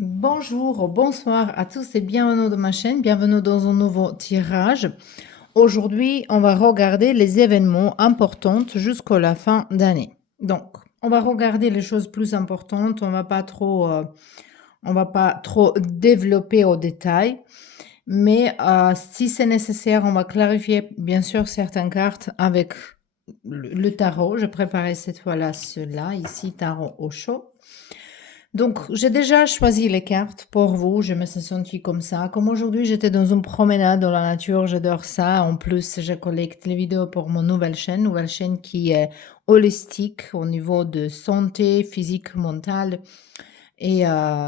Bonjour, bonsoir à tous et bienvenue dans ma chaîne, bienvenue dans un nouveau tirage. Aujourd'hui, on va regarder les événements importants jusqu'à la fin d'année. Donc, on va regarder les choses plus importantes, on va pas trop développer au détail, mais si c'est nécessaire, on va clarifier bien sûr certaines cartes avec le tarot. Je préparais cette fois-là cela, ici, tarot au chaud. Donc, j'ai déjà choisi les cartes pour vous. Je me suis sentie comme ça. Comme aujourd'hui, j'étais dans une promenade dans la nature. J'adore ça. En plus, je collecte les vidéos pour mon nouvelle chaîne qui est holistique au niveau de santé physique, mentale et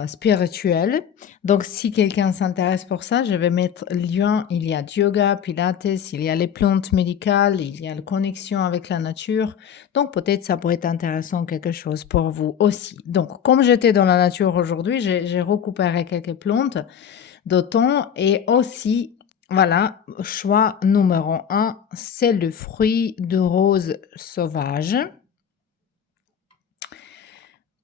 spirituelle. Donc, si quelqu'un s'intéresse pour ça, je vais mettre le lien. Il y a yoga, pilates, il y a les plantes médicales, il y a la connexion avec la nature. Donc, peut-être ça pourrait être intéressant quelque chose pour vous aussi. Donc, comme j'étais dans la nature aujourd'hui, j'ai récupéré quelques plantes d'automne et aussi, voilà, choix numéro un, c'est le fruit de rose sauvage.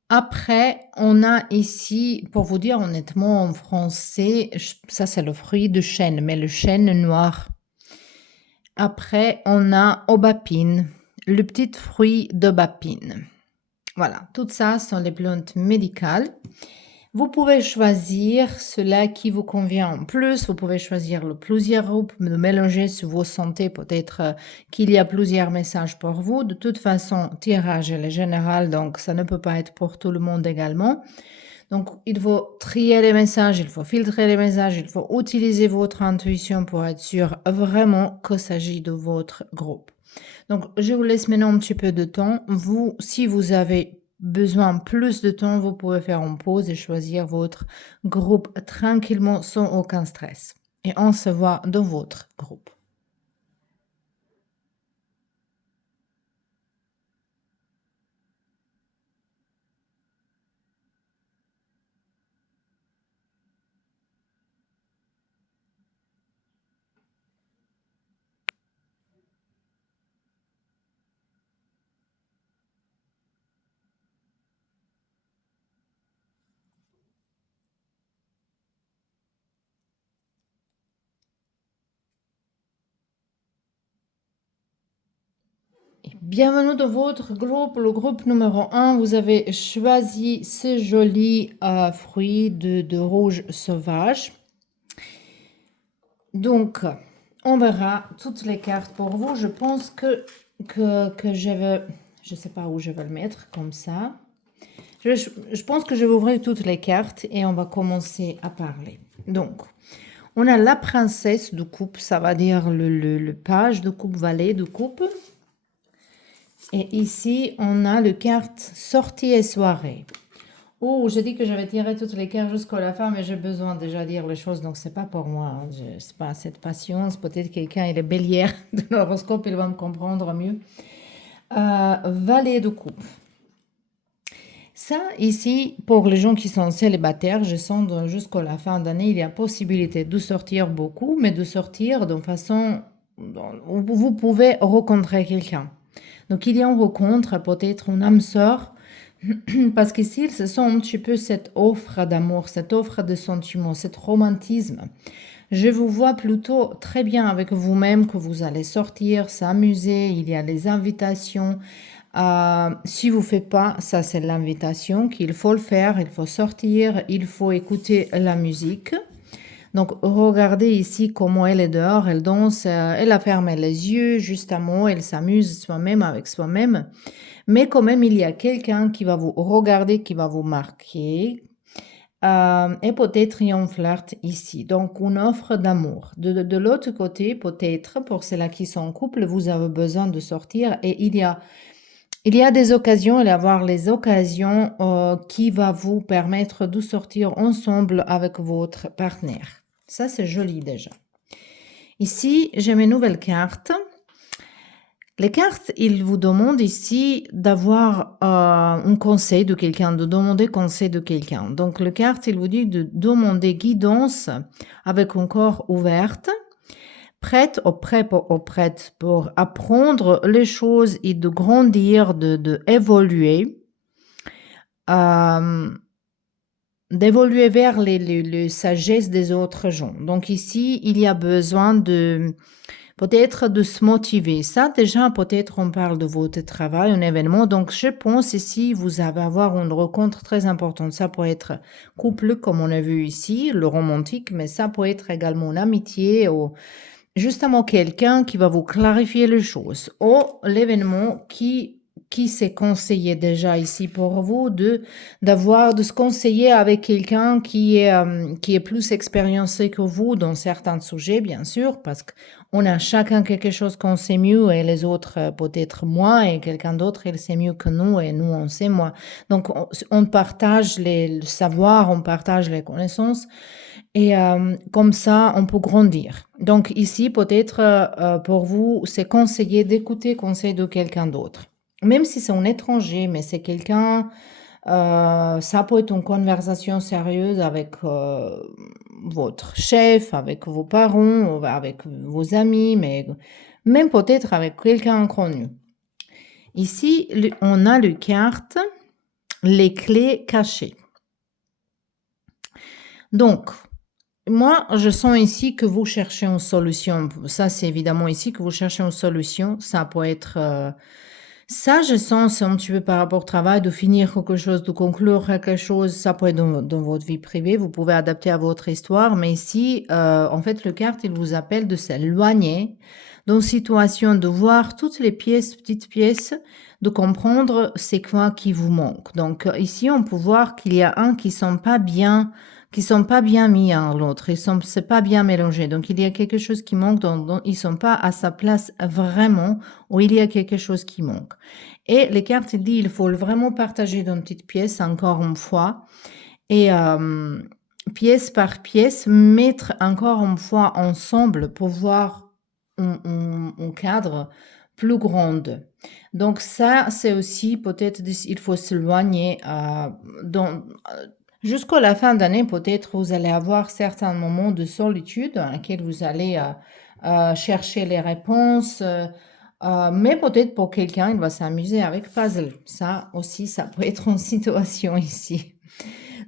Après, on a ici, pour vous dire honnêtement, en français, ça c'est le fruit de chêne, mais le chêne noir. Après, on a aubapine, le petit fruit d'aubapine. Voilà, tout ça sont les plantes médicales. Vous pouvez choisir cela qui vous convient en plus. Vous pouvez choisir le plusieurs groupes, de mélanger sur vos santé. Peut-être qu'il y a plusieurs messages pour vous. De toute façon, tirage est général, donc ça ne peut pas être pour tout le monde également. Donc, il faut trier les messages, il faut filtrer les messages, il faut utiliser votre intuition pour être sûr vraiment qu'il s'agit de votre groupe. Donc, je vous laisse maintenant un petit peu de temps. Vous, si vous avez besoin plus de temps, vous pouvez faire une pause et choisir votre groupe tranquillement sans aucun stress. Et on se voit dans votre groupe. Bienvenue dans votre groupe, le groupe numéro un. Vous avez choisi ce joli fruit de rouge sauvage. Donc, on verra toutes les cartes pour vous. Je pense que je vais... Je ne sais pas où je vais le mettre, comme ça. Je pense que je vais ouvrir toutes les cartes et on va commencer à parler. Donc, on a la princesse de coupe, ça va dire le page de coupe, valet de coupe. Et ici, on a le carte sortie et soirée. Oh, j'ai dit que j'avais tiré toutes les cartes jusqu'à la fin, mais j'ai besoin déjà de dire les choses, donc c'est pas pour moi. Hein. C'est pas cette patience. Peut-être quelqu'un, il est bélière de l'horoscope, il va me comprendre mieux. Valet de coupe. Ça, ici, pour les gens qui sont célibataires, je sens jusqu'à la fin d'année, il y a possibilité de sortir beaucoup, mais de sortir d'une façon où vous pouvez rencontrer quelqu'un. Donc, il y a une rencontre, peut-être une âme sœur, parce qu'ici, ce sont un petit peu cette offre d'amour, cette offre de sentiment, cet romantisme. Je vous vois plutôt très bien avec vous-même que vous allez sortir, s'amuser, il y a les invitations. Si vous ne faites pas, ça c'est l'invitation qu'il faut le faire, il faut sortir, il faut écouter la musique. Donc regardez ici comment elle est dehors, elle danse, elle a fermé les yeux, justement, elle s'amuse soi-même avec soi-même. Mais quand même, il y a quelqu'un qui va vous regarder, qui va vous marquer. Et peut-être il y a un flirt ici. Donc, une offre d'amour. De l'autre côté, peut-être, pour ceux-là qui sont en couple, vous avez besoin de sortir et il y a des occasions, il y avoir les occasions qui va vous permettre de sortir ensemble avec votre partenaire. Ça, c'est joli déjà. Ici, j'ai mes nouvelles cartes. Les cartes, ils vous demandent ici d'avoir un conseil de quelqu'un, de demander conseil de quelqu'un. Donc, le carte, il vous dit de demander guidance avec un corps ouvert, prête ou prête pour apprendre les choses et de grandir, de évoluer. d'évoluer vers les sagesse des autres gens. Donc ici, il y a besoin de peut-être de se motiver. Ça, déjà, peut-être on parle de votre travail, un événement. Donc, je pense ici, vous allez avoir une rencontre très importante. Ça peut être couple, comme on a vu ici, le romantique, mais ça peut être également une amitié ou justement quelqu'un qui va vous clarifier les choses. Ou l'événement qui s'est conseillé déjà ici pour vous de se conseiller avec quelqu'un qui est plus expériencé que vous dans certains sujets, bien sûr, parce qu'on a chacun quelque chose qu'on sait mieux et les autres peut-être moins et quelqu'un d'autre il sait mieux que nous et nous on sait moins. Donc on partage le savoir, on partage les connaissances et comme ça on peut grandir. Donc ici peut-être pour vous c'est conseillé d'écouter conseil de quelqu'un d'autre. Même si c'est un étranger, mais c'est quelqu'un, ça peut être une conversation sérieuse avec votre chef, avec vos parents, ou avec vos amis, mais même peut-être avec quelqu'un inconnu. Ici, on a le carte, les clés cachées. Donc, moi, je sens ici que vous cherchez une solution. Ça, c'est évidemment ici que vous cherchez une solution. Ça peut être... ça, je sens, c'est un petit peu par rapport au travail, de finir quelque chose, de conclure quelque chose. Ça peut être dans votre vie privée. Vous pouvez adapter à votre histoire. Mais ici, en fait, le carte, il vous appelle de s'éloigner d'une situation, de voir toutes les pièces, petites pièces, de comprendre c'est quoi qui vous manque. Donc, ici, on peut voir qu'il y a un qui sont pas bien mis à l'autre, c'est pas bien mélangé. Donc il y a quelque chose qui manque, dont ils sont pas à sa place vraiment, ou il y a quelque chose qui manque. Et les cartes il dit il faut vraiment partager dans une petite pièce encore une fois et pièce par pièce mettre encore une fois ensemble pour voir un cadre plus grand. Donc ça c'est aussi peut-être il faut s'éloigner dans jusqu'à la fin d'année, peut-être vous allez avoir certains moments de solitude dans lesquels vous allez chercher les réponses, mais peut-être pour quelqu'un, il va s'amuser avec puzzle. Ça aussi, ça peut être une situation ici.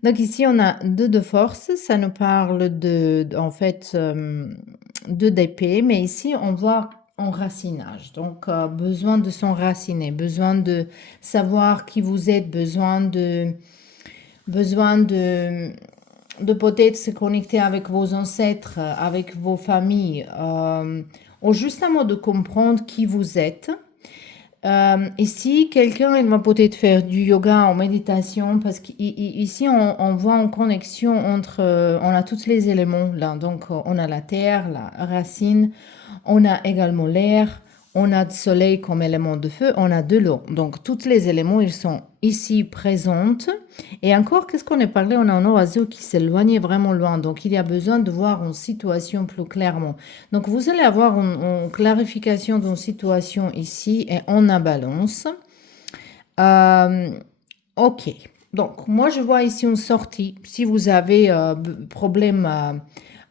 Donc ici, on a 2 de force, ça nous parle en fait, 2 d'épée, mais ici, on voit enracinage. Donc, besoin de s'enraciner, besoin de savoir qui vous êtes, besoin de peut-être se connecter avec vos ancêtres, avec vos familles, ou justement de comprendre qui vous êtes. Ici, quelqu'un, il va peut-être faire du yoga en méditation parce qu'ici, on voit en connexion entre, on a tous les éléments là. Donc, on a la terre, la racine, on a également l'air, on a le soleil comme élément de feu, on a de l'eau. Donc, tous les éléments, ils sont ici présents. Et encore, qu'est-ce qu'on a parlé? On a un oiseau qui s'éloignait vraiment loin. Donc, il y a besoin de voir une situation plus clairement. Donc, vous allez avoir une clarification d'une situation ici et on a balance. Ok. Donc, moi, je vois ici une sortie. Si vous avez problème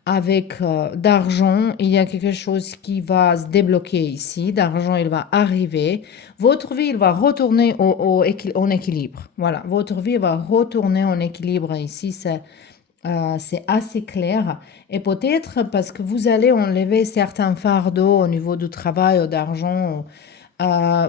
avec d'argent, il y a quelque chose qui va se débloquer ici. D'argent, il va arriver. Votre vie, il va retourner en équilibre. Voilà, votre vie va retourner en équilibre ici. C'est assez clair. Et peut-être parce que vous allez enlever certains fardeaux au niveau du travail ou d'argent,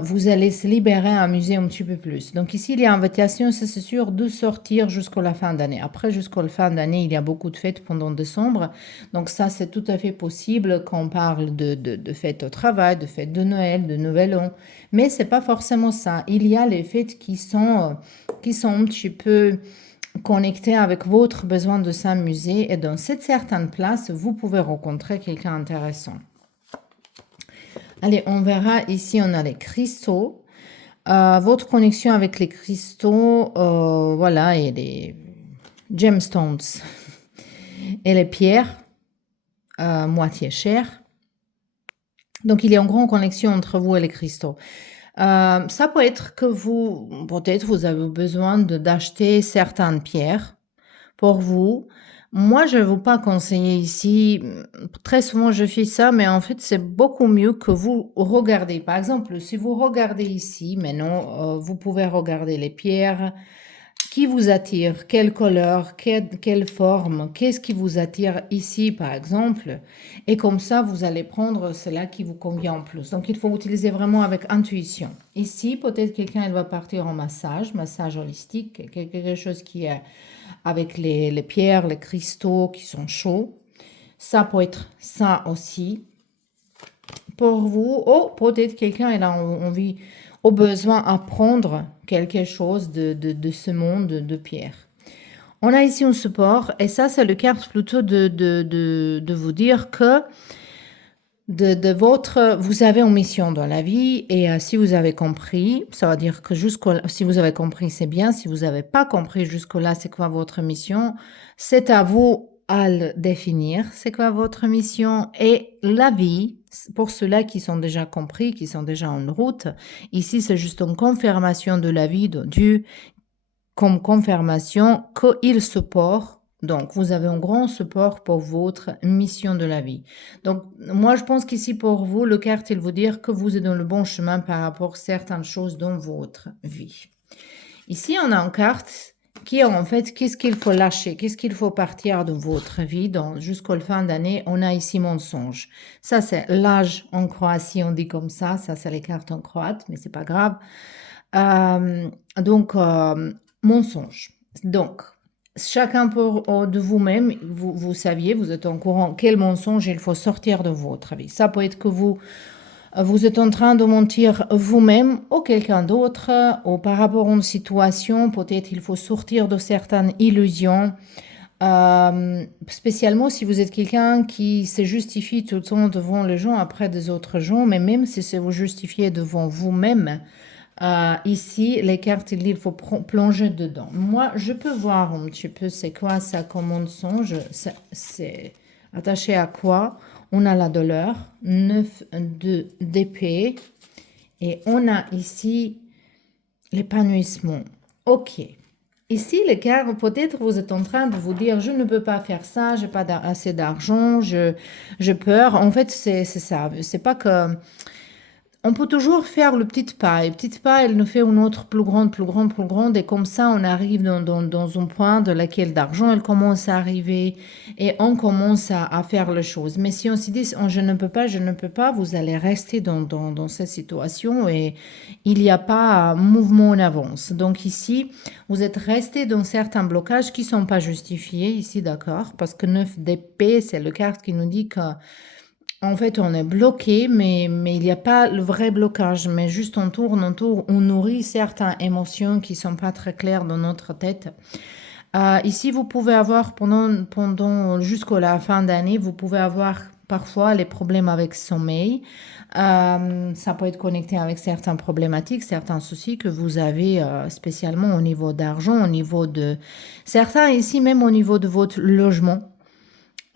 vous allez se libérer, amuser un petit peu plus. Donc ici, il y a invitation, c'est sûr, de sortir jusqu'à la fin d'année. Après, jusqu'à la fin d'année, il y a beaucoup de fêtes pendant décembre. Donc ça, c'est tout à fait possible quand on parle de fêtes au travail, de fêtes de Noël, de Nouvel An. Mais c'est pas forcément ça. Il y a les fêtes qui sont un petit peu connectées avec votre besoin de s'amuser. Et dans cette certaine place, vous pouvez rencontrer quelqu'un d'intéressant. Allez, on verra ici, on a les cristaux. Votre connexion avec les cristaux, voilà, et les gemstones et les pierres, moitié chères. Donc, il y a une grande connexion entre vous et les cristaux. Ça peut être que peut-être vous avez besoin d'acheter certaines pierres pour vous. Moi, je ne vais vous pas conseiller ici. Très souvent, je fais ça, mais en fait, c'est beaucoup mieux que vous regardez. Par exemple, si vous regardez ici, maintenant, vous pouvez regarder les pierres Qui vous attire? Quelle couleur? Quelle forme? Qu'est-ce qui vous attire ici, par exemple? Et comme ça, vous allez prendre cela qui vous convient en plus. Donc, il faut utiliser vraiment avec intuition. Ici, peut-être quelqu'un il va partir en massage holistique, quelque chose qui est avec les pierres, les cristaux qui sont chauds. Ça peut être ça aussi pour vous. Oh, peut-être quelqu'un il a envie, au besoin d'apprendre quelque chose de ce monde de pierre. On a ici un support et ça, c'est le carte plutôt de vous dire que vous avez une mission dans la vie et si vous avez compris, ça veut dire que si vous avez compris, c'est bien. Si vous n'avez pas compris jusque-là, c'est quoi votre mission? C'est à vous à le définir, c'est quoi votre mission et la vie, pour ceux-là qui sont déjà compris, qui sont déjà en route, ici c'est juste une confirmation de la vie de Dieu comme confirmation qu'il supporte. Donc, vous avez un grand support pour votre mission de la vie. Donc, moi, je pense qu'ici, pour vous, le carte, il vous dire que vous êtes dans le bon chemin par rapport à certaines choses dans votre vie. Ici, on a une carte qui est en fait, qu'est-ce qu'il faut lâcher, qu'est-ce qu'il faut partir de votre vie. Jusqu'à la fin d'année, on a ici mensonge. Ça, c'est l'âge en Croatie, on dit comme ça. Ça, c'est les cartes en croate, mais c'est pas grave. Mensonge. Donc, chacun de vous-même, vous saviez, vous êtes au courant quel mensonge il faut sortir de votre vie. Ça peut être que vous êtes en train de mentir vous-même ou quelqu'un d'autre, ou par rapport à une situation, peut-être il faut sortir de certaines illusions. Spécialement si vous êtes quelqu'un qui se justifie tout le temps devant les gens après des autres gens, mais même si c'est vous justifier devant vous-même, ici, les cartes, il faut plonger dedans. Moi, je peux voir un petit peu c'est quoi ça comme mensonge. C'est attaché à quoi? On a la douleur, 9 d'épée. Et on a ici l'épanouissement. Ok. Ici, les cartes, peut-être vous êtes en train de vous dire, je ne peux pas faire ça, j'ai pas assez d'argent, je peur. En fait, c'est ça. C'est pas que... On peut toujours faire le petit pas. Et le petit pas, elle nous fait une autre plus grande, plus grande, plus grande. Et comme ça, on arrive dans un point de laquelle l'argent, elle commence à arriver. Et on commence à faire les choses. Mais si on se dit, oh, je ne peux pas, vous allez rester dans cette situation. Et il n'y a pas mouvement en avance. Donc ici, vous êtes resté dans certains blocages qui ne sont pas justifiés. Ici, d'accord. Parce que 9 d'épée, c'est le carte qui nous dit que... En fait, on est bloqué, mais il n'y a pas le vrai blocage, mais juste on tourne, on nourrit certaines émotions qui ne sont pas très claires dans notre tête. Ici, vous pouvez avoir jusqu'à la fin d'année, vous pouvez avoir parfois les problèmes avec sommeil. Ça peut être connecté avec certaines problématiques, certains soucis que vous avez spécialement au niveau d'argent, au niveau de... Certains ici, même au niveau de votre logement.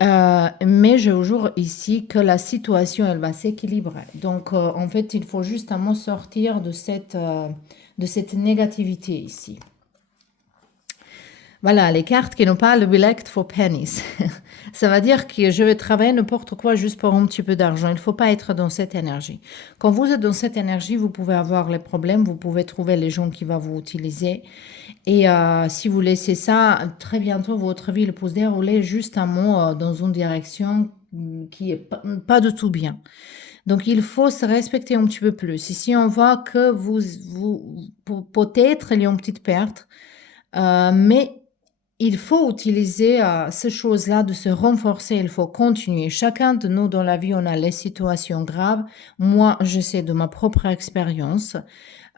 Mais je vous jure ici que la situation, elle va s'équilibrer. Donc, en fait, il faut justement sortir de cette négativité ici. Voilà, les cartes qui n'ont pas le elect for pennies. Ça veut dire que je vais travailler n'importe quoi juste pour un petit peu d'argent. Il ne faut pas être dans cette énergie. Quand vous êtes dans cette énergie, vous pouvez avoir les problèmes, vous pouvez trouver les gens qui vont vous utiliser. Et si vous laissez ça, très bientôt, votre vie peut se dérouler justement dans une direction qui n'est pas du tout bien. Donc, il faut se respecter un petit peu plus. Ici, on voit que peut-être il y a une petite perte, mais il faut utiliser ces choses-là, de se renforcer, il faut continuer. Chacun de nous dans la vie, on a les situations graves. Moi, je sais de ma propre expérience.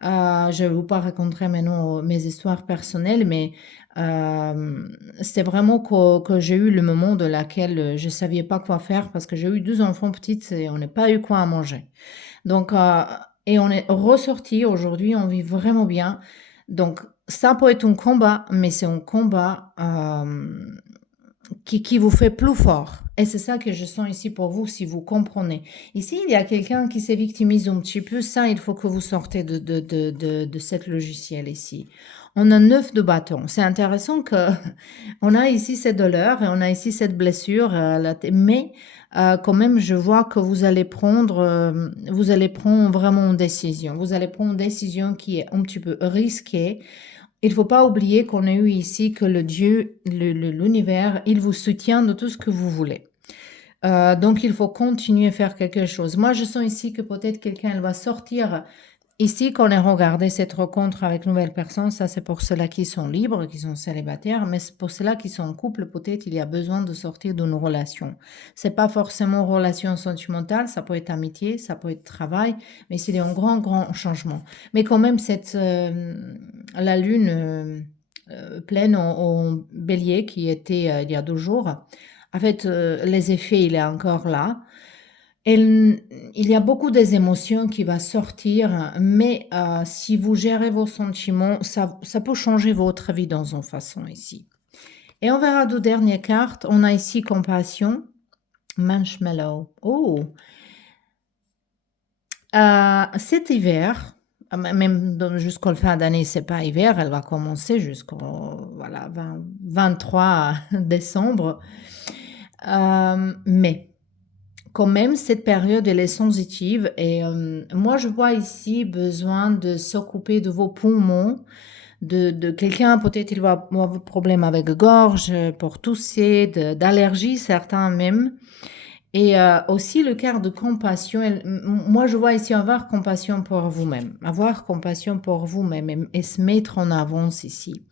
Je ne vais pas raconter maintenant mes histoires personnelles, mais c'est vraiment que j'ai eu le moment de laquelle je ne savais pas quoi faire parce que j'ai eu 2 enfants petites et on n'a pas eu quoi à manger. Donc, et on est ressorti aujourd'hui, on vit vraiment bien. Donc, ça peut être un combat, mais c'est un combat qui vous fait plus fort. Et c'est ça que je sens ici pour vous, si vous comprenez. Ici, il y a quelqu'un qui se victimise un petit peu. Ça, il faut que vous sortez de cette logiciel ici. On a 9 de bâtons. C'est intéressant que on a ici cette douleur et on a ici cette blessure. Mais quand même, je vois que vous allez prendre vraiment une décision. Vous allez prendre une décision qui est un petit peu risquée. il faut pas oublier qu'on a eu ici que le Dieu, l'univers, il vous soutient de tout ce que vous voulez. Donc il faut continuer à faire quelque chose. Moi, je sens ici que peut-être quelqu'un, elle va sortir. Ici, quand on a regardé cette rencontre avec nouvelle personne, ça c'est pour ceux-là qui sont libres, qui sont célibataires, mais pour ceux-là qui sont en couple, peut-être il y a besoin de sortir d'une relation. C'est pas forcément relation sentimentale, ça peut être amitié, ça peut être travail, mais c'est un grand, grand changement. Mais quand même, la lune pleine en bélier qui était il y a 2 jours, en fait, les effets, il est encore là. Il y a beaucoup des émotions qui vont sortir, mais si vous gérez vos sentiments, ça peut changer votre vie dans une façon ici. Et on verra 2 dernières cartes. On a ici compassion, marshmallow. Oh, cet hiver, même jusqu'au fin d'année, c'est pas hiver, elle va commencer jusqu'au voilà, 23 décembre. Mais quand même, cette période, elle est sensitive et moi, je vois ici besoin de s'occuper de vos poumons, de quelqu'un, peut-être il va avoir des problèmes avec gorge, pour tousser, d'allergie, certains même. Et aussi le cœur de compassion. Moi, je vois ici avoir compassion pour vous-même, avoir compassion pour vous-même et se mettre en avance ici.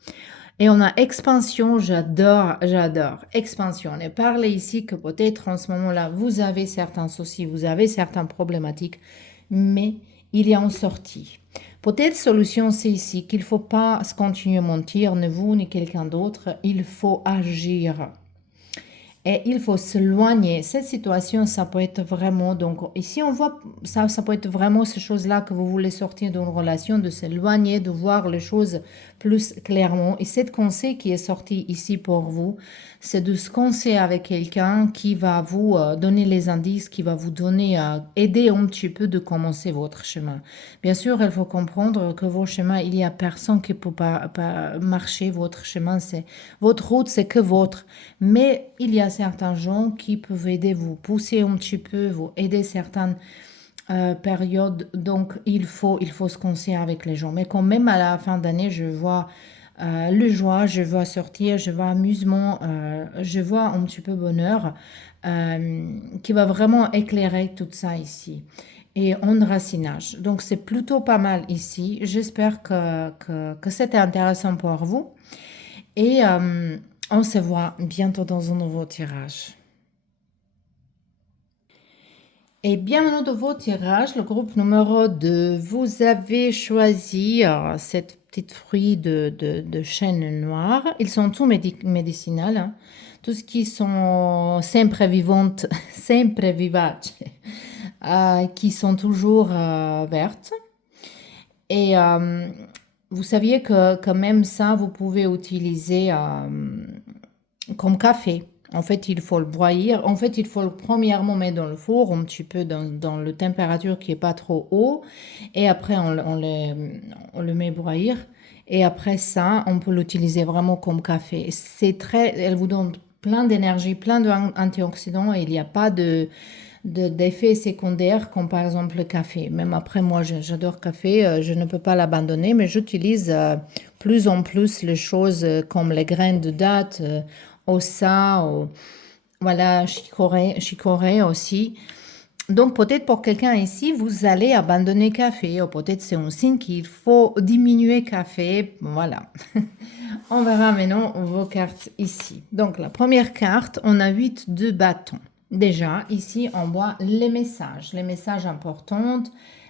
Et on a expansion, j'adore, j'adore. Expansion. On est parlé ici que peut-être en ce moment-là, vous avez certains soucis, vous avez certaines problématiques, mais il y a une sortie. Peut-être solution, c'est ici qu'il ne faut pas se continuer à mentir, ni vous, ni quelqu'un d'autre. Il faut agir. Et il faut s'éloigner. Cette situation, ça peut être vraiment, donc ici on voit, ça peut être vraiment ces choses-là que vous voulez sortir d'une relation, de s'éloigner, de voir les choses plus clairement. Et cette conseil qui est sorti ici pour vous, c'est de se conseiller avec quelqu'un qui va vous donner les indices, qui va vous donner, aider un petit peu de commencer votre chemin. Bien sûr, il faut comprendre que vos chemins, il y a personne qui peut pas marcher votre chemin, c'est votre route, c'est que votre. Mais il y a certains gens qui peuvent aider, vous pousser un petit peu, vous aider certaines périodes. Donc, il faut se conseiller avec les gens. Mais quand même, à la fin d'année, je vois le joie, je vois sortir, je vois amusement, je vois un petit peu bonheur qui va vraiment éclairer tout ça ici. Et enracinage. Donc, c'est plutôt pas mal ici. J'espère que c'était intéressant pour vous. Et on se voit bientôt dans un nouveau tirage. Et bienvenue dans vos tirages, le groupe numéro 2. Vous avez choisi cette petite fruit de chêne noir. Ils sont tous médicinaux, hein. Tout ce qui sont sempre vivantes, sempre vivaces, qui sont toujours vertes. Et vous saviez que même ça, vous pouvez utiliser comme café. En fait, il faut le broyer. En fait, il faut le premièrement mettre dans le four, un petit peu dans la température qui est pas trop haut. Et après, on le met broyer. Et après ça, on peut l'utiliser vraiment comme café. Elle vous donne plein d'énergie, plein d'antioxydants et il n'y a pas d'effets secondaires comme par exemple le café. Même après, moi, j'adore le café, je ne peux pas l'abandonner, mais j'utilise plus en plus les choses comme les graines de dattes, ossa, voilà, chicorée aussi. Donc peut-être pour quelqu'un ici, vous allez abandonner le café, ou peut-être c'est un signe qu'il faut diminuer le café. Voilà. On verra maintenant vos cartes ici. Donc la première carte, on a 8 de bâtons. Déjà, ici, on voit les messages importants,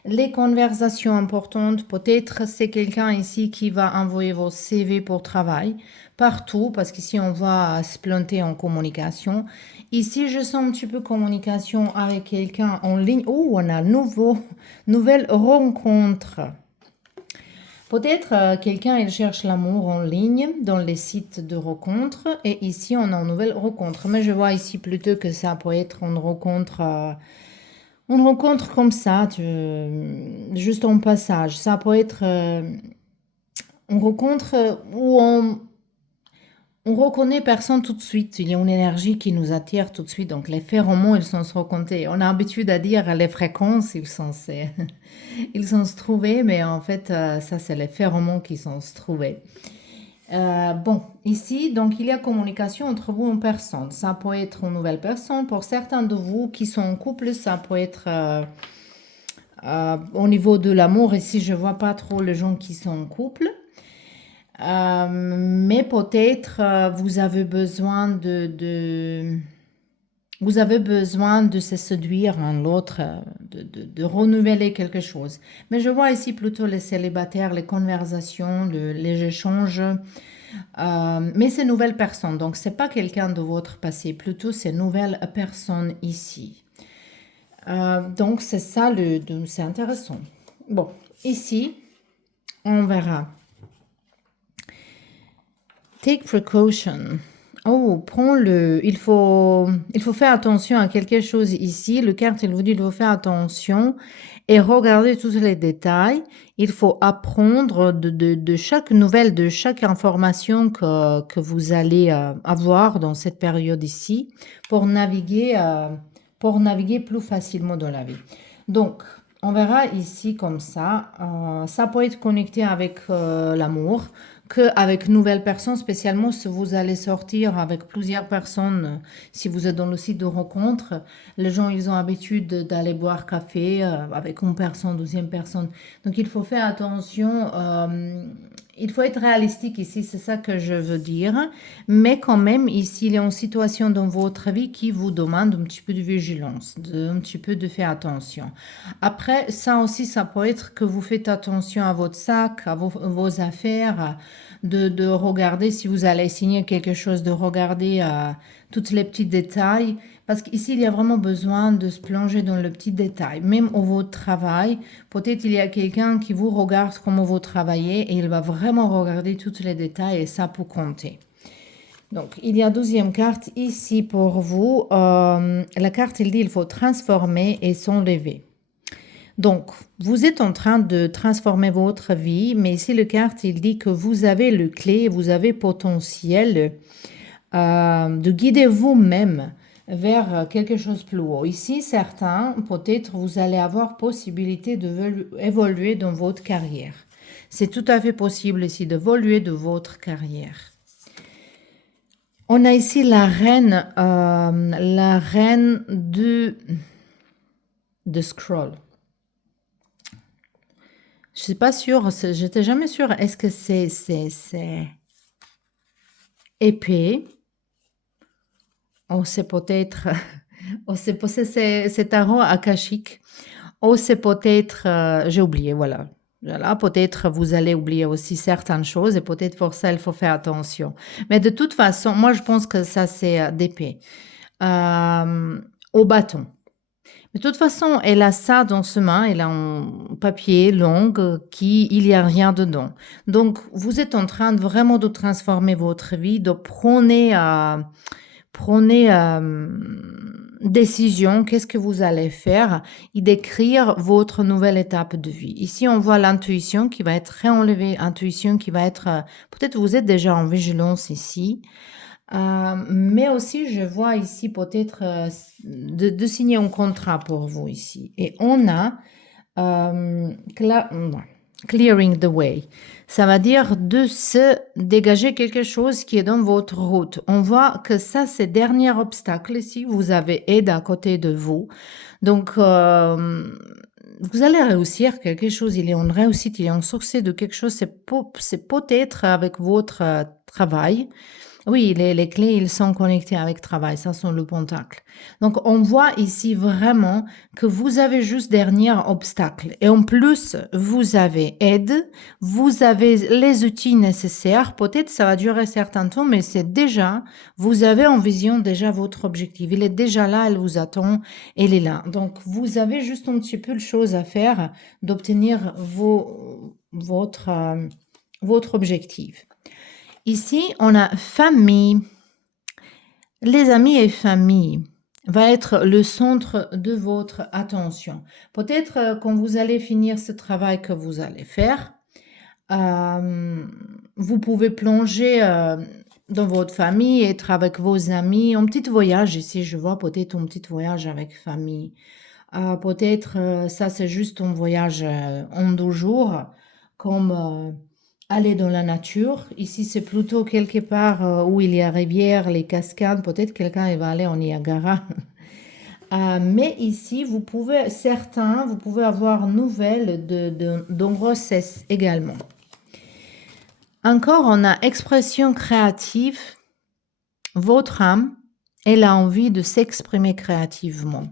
les conversations importantes. Peut-être c'est quelqu'un ici qui va envoyer vos CV pour travail partout, parce qu'ici, on va se planter en communication. Ici, je sens un petit peu communication avec quelqu'un en ligne. Oh, on a nouvelle rencontre. Peut-être quelqu'un il cherche l'amour en ligne dans les sites de rencontres et ici on a une nouvelle rencontre. Mais je vois ici plutôt que ça peut être une rencontre comme ça, juste en passage. Ça peut être une rencontre où On reconnaît personne tout de suite. Il y a une énergie qui nous attire tout de suite. Donc, les phéromones, ils sont se recomptés. On a l'habitude à dire les fréquences, ils sont ils sont se trouvés, mais en fait, ça, c'est les phéromones qui sont se trouvés. Bon, ici, donc, il y a communication entre vous et une personne. Ça peut être une nouvelle personne. Pour certains de vous qui sont en couple, ça peut être au niveau de l'amour. Ici, je vois pas trop les gens qui sont en couple. Mais peut-être vous avez besoin vous avez besoin de se séduire un l'autre, de renouveler quelque chose. Mais je vois ici plutôt les célibataires, les conversations, les échanges. Mais c'est nouvelles personnes, donc c'est pas quelqu'un de votre passé, plutôt c'est nouvelles personnes ici. Donc c'est ça, c'est intéressant. Bon, ici, on verra. Take precaution. Oh, il faut faire attention à quelque chose ici. Le carte, il vous dit, il faut faire attention et regarder tous les détails. Il faut apprendre de chaque nouvelle, de chaque information que vous allez avoir dans cette période ici pour naviguer plus facilement dans la vie. Donc, on verra ici comme ça. Ça peut être connecté avec l'amour, qu'avec nouvelles personnes, spécialement si vous allez sortir avec plusieurs personnes, si vous êtes dans le site de rencontre, les gens, ils ont l'habitude d'aller boire café avec une personne, deuxième personne. Donc, il faut faire attention. Il faut être réalistique ici, c'est ça que je veux dire. Mais quand même, ici, il y a une situation dans votre vie qui vous demande un petit peu de vigilance, un petit peu de faire attention. Après, ça aussi, ça peut être que vous faites attention à votre sac, à vos affaires, de regarder si vous allez signer quelque chose, de regarder tous les petits détails. Parce qu'ici, il y a vraiment besoin de se plonger dans le petit détail. Même au votre travail, peut-être il y a quelqu'un qui vous regarde comment vous travaillez et il va vraiment regarder tous les détails et ça peut compter. Donc, il y a 12e carte ici pour vous. La carte, il dit il faut transformer et s'enlever. Donc, vous êtes en train de transformer votre vie, mais ici, le carte, il dit que vous avez le clé, vous avez potentiel de guider vous-même vers quelque chose de plus haut. Ici, certains, peut-être, vous allez avoir possibilité d'évoluer dans votre carrière. C'est tout à fait possible ici d'évoluer de votre carrière. On a ici la reine de scroll. Je suis pas sûre, j'étais jamais sûre. Est-ce que c'est épée? Ou c'est peut-être, ou c'est tarot akashique. Ou c'est peut-être, j'ai oublié, voilà. Voilà, peut-être vous allez oublier aussi certaines choses et peut-être pour ça il faut faire attention. Mais de toute façon, moi je pense que ça c'est d'épée. Au bâton. De toute façon, elle a ça dans ses mains, elle a un papier long qui, il n'y a rien dedans. Donc, vous êtes en train de vraiment de transformer votre vie, de prôner décision, qu'est-ce que vous allez faire et d'écrire votre nouvelle étape de vie. Ici, on voit l'intuition qui va être réenlevée, intuition qui va être, peut-être vous êtes déjà en vigilance ici, mais aussi, je vois ici peut-être de signer un contrat pour vous ici. Et on a clearing the way. Ça veut dire de se dégager quelque chose qui est dans votre route. On voit que ça, c'est le dernier obstacle ici. Vous avez aide à côté de vous. Donc, vous allez réussir quelque chose. Il y a une réussite, il y a un succès de quelque chose. C'est peut-être avec votre travail. Oui, les clés, ils sont connectés avec travail, ça sont le pentacle. Donc, on voit ici vraiment que vous avez juste dernier obstacle. Et en plus, vous avez aide, vous avez les outils nécessaires. Peut-être ça va durer certain temps, mais c'est déjà, vous avez en vision déjà votre objectif. Il est déjà là, elle vous attend, elle est là. Donc, vous avez juste un petit peu de choses à faire d'obtenir votre objectif. Ici, on a famille. Les amis et famille va être le centre de votre attention. Peut-être quand vous allez finir ce travail que vous allez faire, vous pouvez plonger dans votre famille, être avec vos amis, un petit voyage ici, je vois peut-être un petit voyage avec famille. Peut-être, ça c'est juste un voyage en 2 jours, comme aller dans la nature. Ici, c'est plutôt quelque part où il y a rivière, les cascades. Peut-être quelqu'un il va aller en Niagara. Mais ici, vous pouvez avoir nouvelles de grossesse également. Encore, on a expression créative. Votre âme, elle a envie de s'exprimer créativement.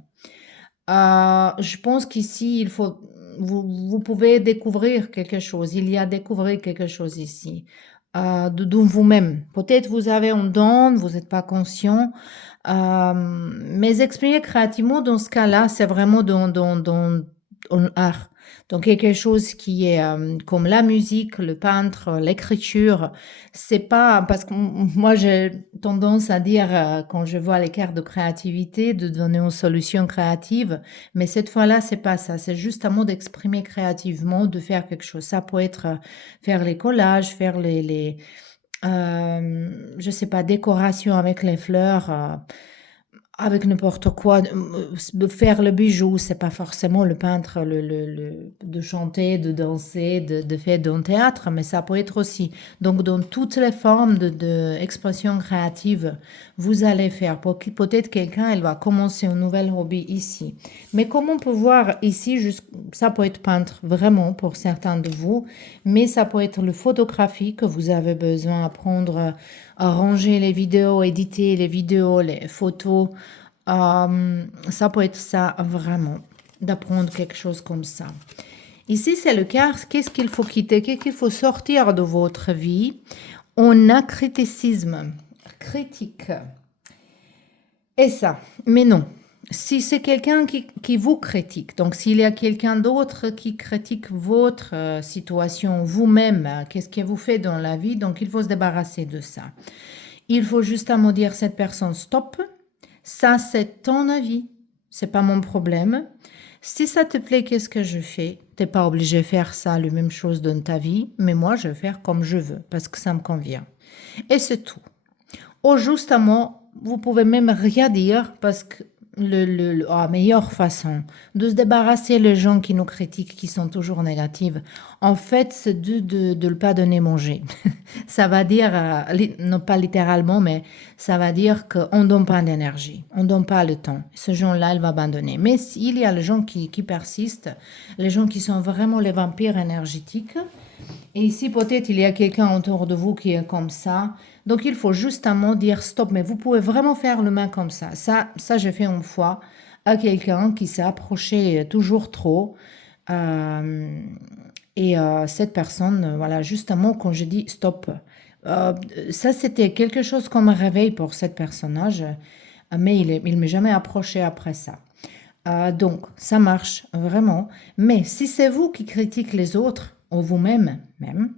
Je pense qu'ici, vous pouvez découvrir quelque chose. Il y a découvrir quelque chose ici, de vous-même. Peut-être vous avez un don, vous n'êtes pas conscient, mais exprimer créativement dans ce cas-là, c'est vraiment dans art. Donc quelque chose qui est comme la musique, le peintre, l'écriture. C'est pas parce que moi j'ai tendance à dire quand je vois les cartes de créativité de donner une solution créative, mais cette fois-là c'est pas ça. C'est juste un mot d'exprimer créativement, de faire quelque chose. Ça peut être faire les collages, faire je sais pas, décoration avec les fleurs, avec n'importe quoi, faire le bijou, c'est pas forcément le peintre, de chanter, de danser, de faire d'un théâtre, mais ça peut être aussi. Donc, dans toutes les formes d'expression créative, vous allez faire. Peut-être quelqu'un, elle va commencer un nouvel hobby ici. Mais comme on peut voir ici, ça peut être peintre, vraiment, pour certains de vous, mais ça peut être le photographie que vous avez besoin d'apprendre à ranger les vidéos, éditer les vidéos, les photos. Ça peut être ça vraiment, d'apprendre quelque chose comme ça. Ici, c'est le cas. Qu'est-ce qu'il faut quitter? Qu'est-ce qu'il faut sortir de votre vie? On a criticisme, critique. Et ça, mais non. Si c'est quelqu'un qui vous critique, donc s'il y a quelqu'un d'autre qui critique votre situation, vous-même, qu'est-ce que vous faites dans la vie, donc il faut se débarrasser de ça. Il faut justement dire à cette personne, stop, ça c'est ton avis, c'est pas mon problème. Si ça te plaît, qu'est-ce que je fais? T'es pas obligé de faire ça, la même chose dans ta vie, mais moi je vais faire comme je veux, parce que ça me convient. Et c'est tout. Ou justement, vous pouvez même rien dire parce que la meilleure façon de se débarrasser les gens qui nous critiquent, qui sont toujours négatives, en fait, c'est de ne pas donner manger. Ça va dire, non pas littéralement, mais ça va dire qu'on ne donne pas d'énergie, on ne donne pas le temps. Ce gens-là, il va abandonner. Mais s'il y a les gens qui persistent, les gens qui sont vraiment les vampires énergétiques, et ici, peut-être, il y a quelqu'un autour de vous qui est comme ça. Donc, il faut justement dire stop. Mais vous pouvez vraiment faire le main comme ça. Ça j'ai fait une fois à quelqu'un qui s'est approché toujours trop. Euh, cette personne, voilà, justement, quand je dis stop, ça, c'était quelque chose comme un réveil pour cette personnage. Mais il ne m'est jamais approché après ça. Donc, ça marche vraiment. Mais si c'est vous qui critiquez les autres, ou vous-même, même,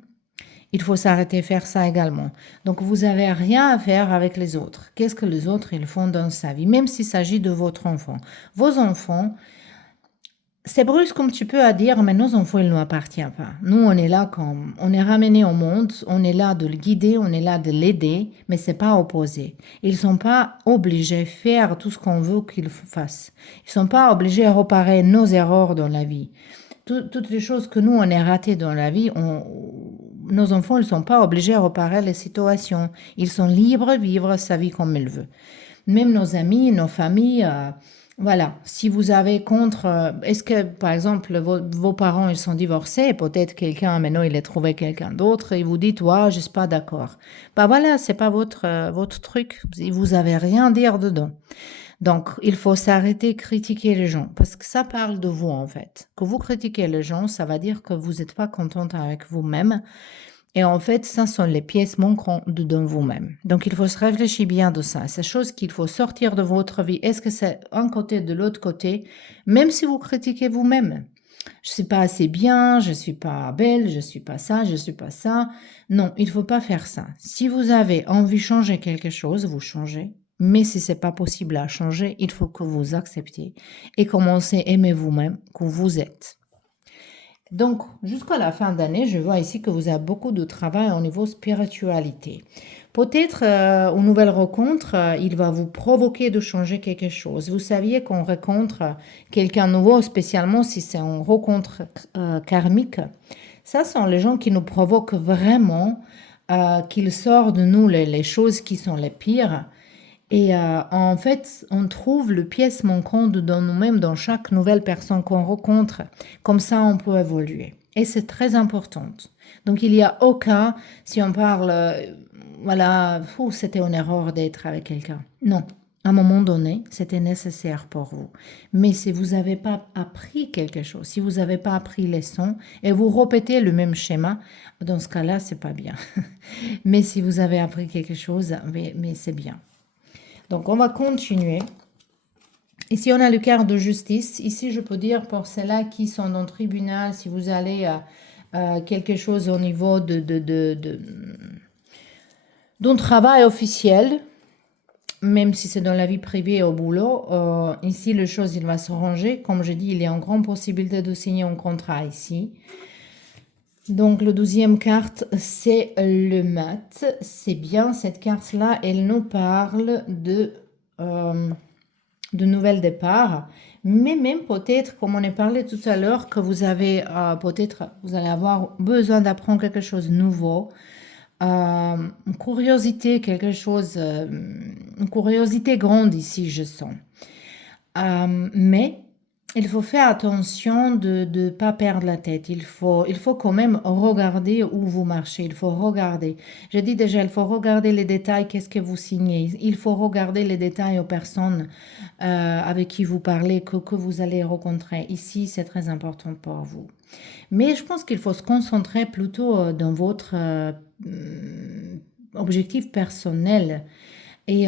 il faut s'arrêter de faire ça également. Donc, vous n'avez rien à faire avec les autres. Qu'est-ce que les autres, ils font dans sa vie, même s'il s'agit de votre enfant. Vos enfants, c'est brusque comme tu peux à dire, mais nos enfants, ils ne nous appartiennent pas. Nous, on est là comme, on est ramené au monde, on est là de le guider, on est là de l'aider, mais c'est pas opposé. Ils sont pas obligés de faire tout ce qu'on veut qu'ils fassent. Ils sont pas obligés de réparer nos erreurs dans la vie. Toutes les choses que nous, on est ratés dans la vie, nos enfants, ils sont pas obligés de réparer les situations. Ils sont libres de vivre sa vie comme ils veulent. Même nos amis, nos familles, voilà. Si vous avez contre, est-ce que, par exemple, vos parents, ils sont divorcés, peut-être quelqu'un, maintenant, il a trouvé quelqu'un d'autre, et vous dites, ouais, je suis pas d'accord. Bah voilà, c'est pas votre truc. Vous avez rien à dire dedans. Donc, il faut s'arrêter de critiquer les gens, parce que ça parle de vous, en fait. Que vous critiquez les gens, ça va dire que vous n'êtes pas contente avec vous-même. Et en fait, ça sont les pièces manquantes dans vous-même. Donc, il faut se réfléchir bien de ça. C'est chose qu'il faut sortir de votre vie. Est-ce que c'est un côté, de l'autre côté, même si vous critiquez vous-même? Je ne suis pas assez bien, je ne suis pas belle, je ne suis pas ça, je ne suis pas ça. Non, il ne faut pas faire ça. Si vous avez envie de changer quelque chose, vous changez. Mais si c'est pas possible à changer, il faut que vous acceptiez et commencez à aimer vous-même, que vous êtes. Donc, jusqu'à la fin d'année, je vois ici que vous avez beaucoup de travail au niveau spiritualité. Peut-être une nouvelle rencontre, il va vous provoquer de changer quelque chose. Vous saviez qu'on rencontre quelqu'un de nouveau, spécialement si c'est une rencontre karmique. Ça sont les gens qui nous provoquent vraiment, qu'ils sortent de nous les choses qui sont les pires. Et en fait, on trouve le pièce manquante dans nous-mêmes, dans chaque nouvelle personne qu'on rencontre. Comme ça, on peut évoluer. Et c'est très important. Donc, il n'y a aucun, si on parle, voilà, c'était une erreur d'être avec quelqu'un. Non. À un moment donné, c'était nécessaire pour vous. Mais si vous n'avez pas appris quelque chose, si vous n'avez pas appris les leçons et vous répétez le même schéma, dans ce cas-là, c'est pas bien. Mais si vous avez appris quelque chose, mais c'est bien. Donc, on va continuer. Ici, on a le quart de justice. Ici, je peux dire pour ceux-là qui sont dans le tribunal, si vous allez à quelque chose au niveau d'un travail officiel, même si c'est dans la vie privée au boulot, ici, les choses, il va se ranger. Comme je dis, il y a une grande possibilité de signer un contrat ici. Donc, le 12e carte, c'est le mat. C'est bien, cette carte-là, elle nous parle de nouvel départ. Mais même peut-être, comme on a parlé tout à l'heure, que vous avez peut-être, vous allez avoir besoin d'apprendre quelque chose de nouveau. Une curiosité, quelque chose, une curiosité grande ici, je sens. Mais il faut faire attention de ne pas perdre la tête. Il faut quand même regarder où vous marchez. Il faut regarder. Je dis déjà, il faut regarder les détails, qu'est-ce que vous signez. Il faut regarder les détails aux personnes avec qui vous parlez, que vous allez rencontrer. Ici, c'est très important pour vous. Mais je pense qu'il faut se concentrer plutôt dans votre objectif personnel. Et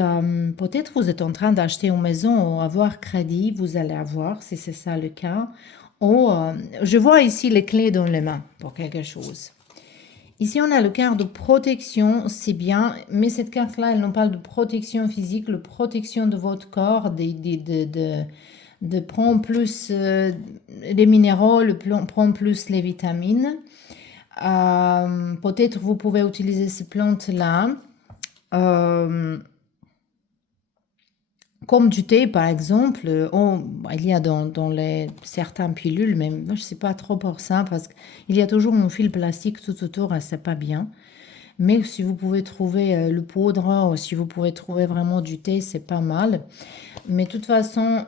peut-être vous êtes en train d'acheter une maison ou avoir crédit, vous allez avoir, si c'est ça le cas. Ou, je vois ici les clés dans les mains pour quelque chose. Ici, on a le carte de protection, c'est bien, mais cette carte-là, elle nous parle de protection physique, de protection de votre corps, de prendre plus les minéraux, prendre plus les vitamines. Peut-être vous pouvez utiliser ces plantes-là. Comme du thé, par exemple, il y a dans certaines pilules, mais moi, je ne sais pas trop pour ça, parce qu'il y a toujours un fil plastique tout autour, et c'est pas bien. Mais si vous pouvez trouver le poudre, ou si vous pouvez trouver vraiment du thé, c'est pas mal. Mais de toute façon,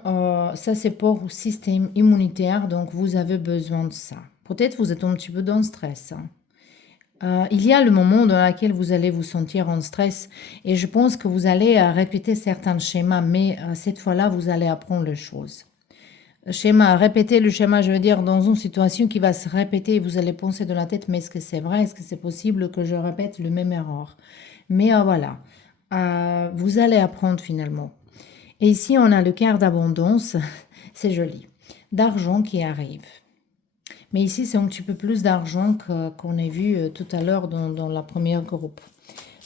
ça c'est pour le système immunitaire, donc vous avez besoin de ça. Peut-être vous êtes un petit peu dans le stress. Il y a le moment dans lequel vous allez vous sentir en stress et je pense que vous allez répéter certains schémas, mais cette fois-là, vous allez apprendre les choses. Répéter le schéma, je veux dire, dans une situation qui va se répéter et vous allez penser dans la tête, mais est-ce que c'est vrai? Est-ce que c'est possible que je répète le même erreur? Mais voilà, vous allez apprendre finalement. Et ici, on a le quart d'abondance, c'est joli, d'argent qui arrive. Mais ici, c'est un petit peu plus d'argent qu'on a vu tout à l'heure dans la première groupe.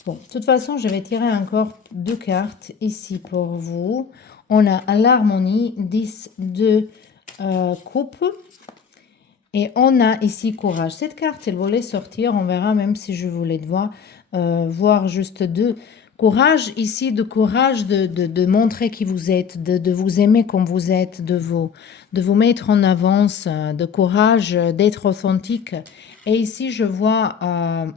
Bon, de toute façon, je vais tirer encore 2 cartes ici pour vous. On a l'harmonie, 10 de coupe. Et on a ici courage. Cette carte, elle voulait sortir. On verra même si je voulais voir juste 2. Courage ici, de courage de montrer qui vous êtes, de vous aimer comme vous êtes, de vous mettre en avance, de courage d'être authentique. Et ici, je vois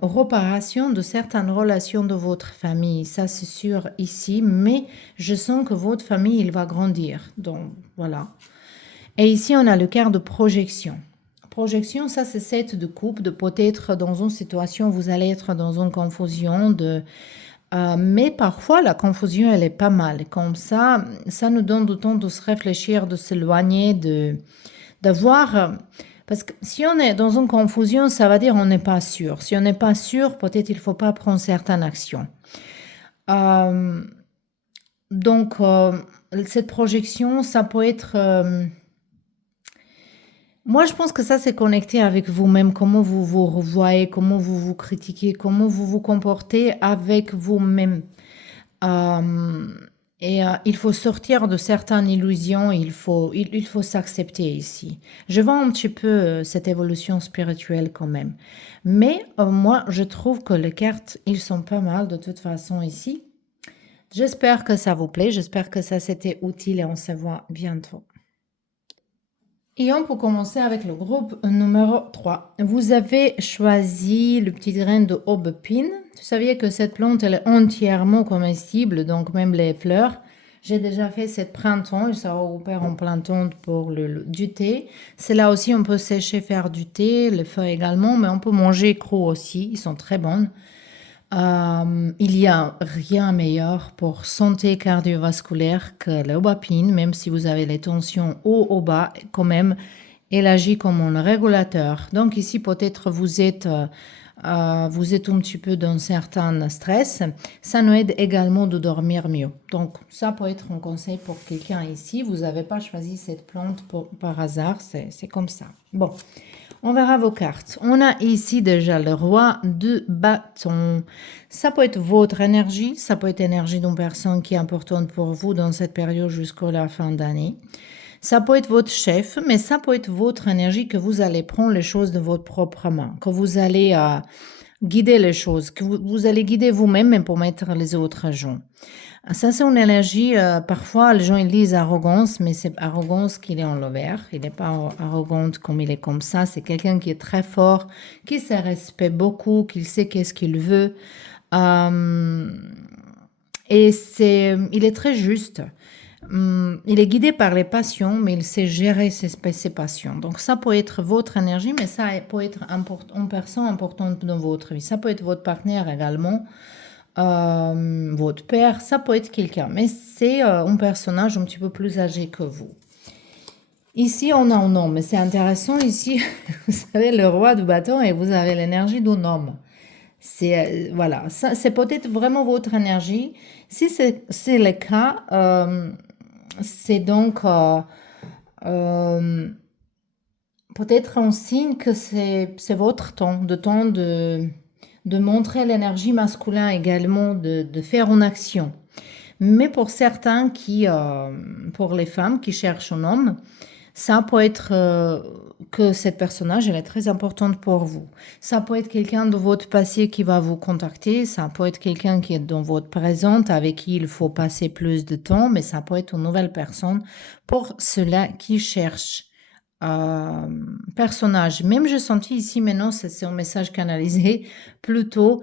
réparation de certaines relations de votre famille. Ça, c'est sûr ici, mais je sens que votre famille, il va grandir. Donc, voilà. Et ici, on a le quart de projection. Projection, ça, c'est 7 de coupe, de peut-être dans une situation, vous allez être dans une confusion mais parfois, la confusion, elle est pas mal. Comme ça nous donne du temps de se réfléchir, de s'éloigner, de voir. Parce que si on est dans une confusion, ça veut dire on n'est pas sûr. Si on n'est pas sûr, peut-être il ne faut pas prendre certaines actions. Donc, cette projection, ça peut être... moi, je pense que ça, c'est connecté avec vous-même, comment vous vous revoyez, comment vous vous critiquez, comment vous vous comportez avec vous-même. Et il faut sortir de certaines illusions, il faut s'accepter ici. Je vois un petit peu cette évolution spirituelle quand même. Mais moi, je trouve que les cartes, ils sont pas mal de toute façon ici. J'espère que ça vous plaît, j'espère que ça c'était utile et on se voit bientôt. Et on peut commencer avec le groupe numéro 3. Vous avez choisi le petit grain de aubépine. Vous saviez que cette plante, elle est entièrement comestible, donc même les fleurs. J'ai déjà fait cette printemps, ça opère en printemps pour du thé. C'est là aussi, on peut sécher, faire du thé, les feuilles également, mais on peut manger cru aussi, ils sont très bons. Il y a rien meilleur pour santé cardiovasculaire que l'aubépine, même si vous avez les tensions haut ou bas, quand même, elle agit comme un régulateur. Donc ici, peut-être vous êtes un petit peu dans certain stress. Ça nous aide également de dormir mieux. Donc ça peut être un conseil pour quelqu'un ici. Vous n'avez pas choisi cette plante par hasard, c'est comme ça. Bon. On verra vos cartes. On a ici déjà le roi de bâton. Ça peut être votre énergie, ça peut être l'énergie d'une personne qui est importante pour vous dans cette période jusqu'à la fin d'année. Ça peut être votre chef, mais ça peut être votre énergie que vous allez prendre les choses de votre propre main, que vous allez guider les choses, que vous allez guider vous-même même pour mettre les autres gens. Ça, c'est une énergie, parfois les gens ils disent arrogance, mais c'est arrogance qu'il est en l'envers. Il n'est pas arrogant comme il est comme ça. C'est quelqu'un qui est très fort, qui se respecte beaucoup, qui sait qu'est-ce qu'il veut. Et il est très juste. Il est guidé par les passions, mais il sait gérer ses passions. Donc ça peut être votre énergie, mais ça peut être une personne importante dans votre vie. Ça peut être votre partenaire également. Votre père, ça peut être quelqu'un, mais c'est un personnage un petit peu plus âgé que vous. Ici, on a un homme, mais c'est intéressant ici, vous savez, le roi du bâton et vous avez l'énergie d'un homme. C'est voilà, ça, c'est peut-être vraiment votre énergie. Si c'est le cas, c'est donc peut-être un signe que c'est votre temps, de montrer l'énergie masculine également, de faire une action. Mais pour certains pour les femmes qui cherchent un homme, ça peut être que cette personnage, elle est très importante pour vous. Ça peut être quelqu'un de votre passé qui va vous contacter, ça peut être quelqu'un qui est dans votre présente, avec qui il faut passer plus de temps, mais ça peut être une nouvelle personne pour ceux-là qui cherchent personnage. Même j'ai senti ici maintenant, c'est un message canalisé, plutôt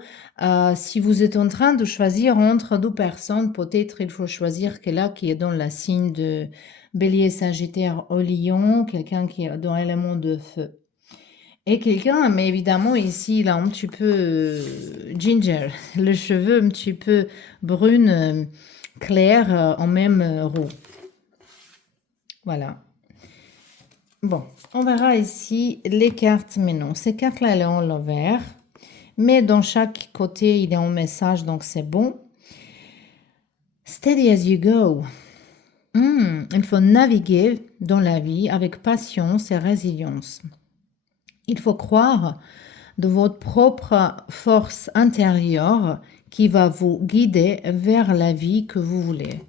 si vous êtes en train de choisir entre deux personnes, peut-être il faut choisir quelqu'un qui est dans la signe de Bélier, Sagittaire au Lion, quelqu'un qui est dans l'élément de feu. Et quelqu'un, mais évidemment ici, il a un petit peu ginger, le cheveu un petit peu brune, clair, en même roux. Voilà. Bon, on verra ici les cartes maintenant. Ces cartes-là, elles ont l'envers. Mais dans chaque côté, il y a un message, donc c'est bon. Steady as you go. Il faut naviguer dans la vie avec patience et résilience. Il faut croire de votre propre force intérieure qui va vous guider vers la vie que vous voulez.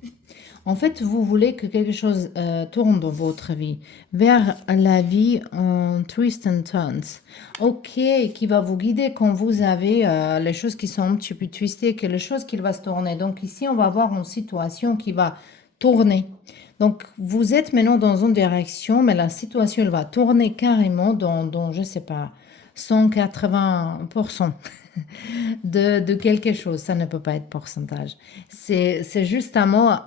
En fait, vous voulez que quelque chose tourne dans votre vie, vers la vie en twist and turns. Ok, qui va vous guider quand vous avez les choses qui sont un petit peu twistées, que les choses qui vont se tourner. Donc ici, on va avoir une situation qui va tourner. Donc, vous êtes maintenant dans une direction, mais la situation, elle va tourner carrément dans je ne sais pas, 180% de quelque chose. Ça ne peut pas être pourcentage. C'est justement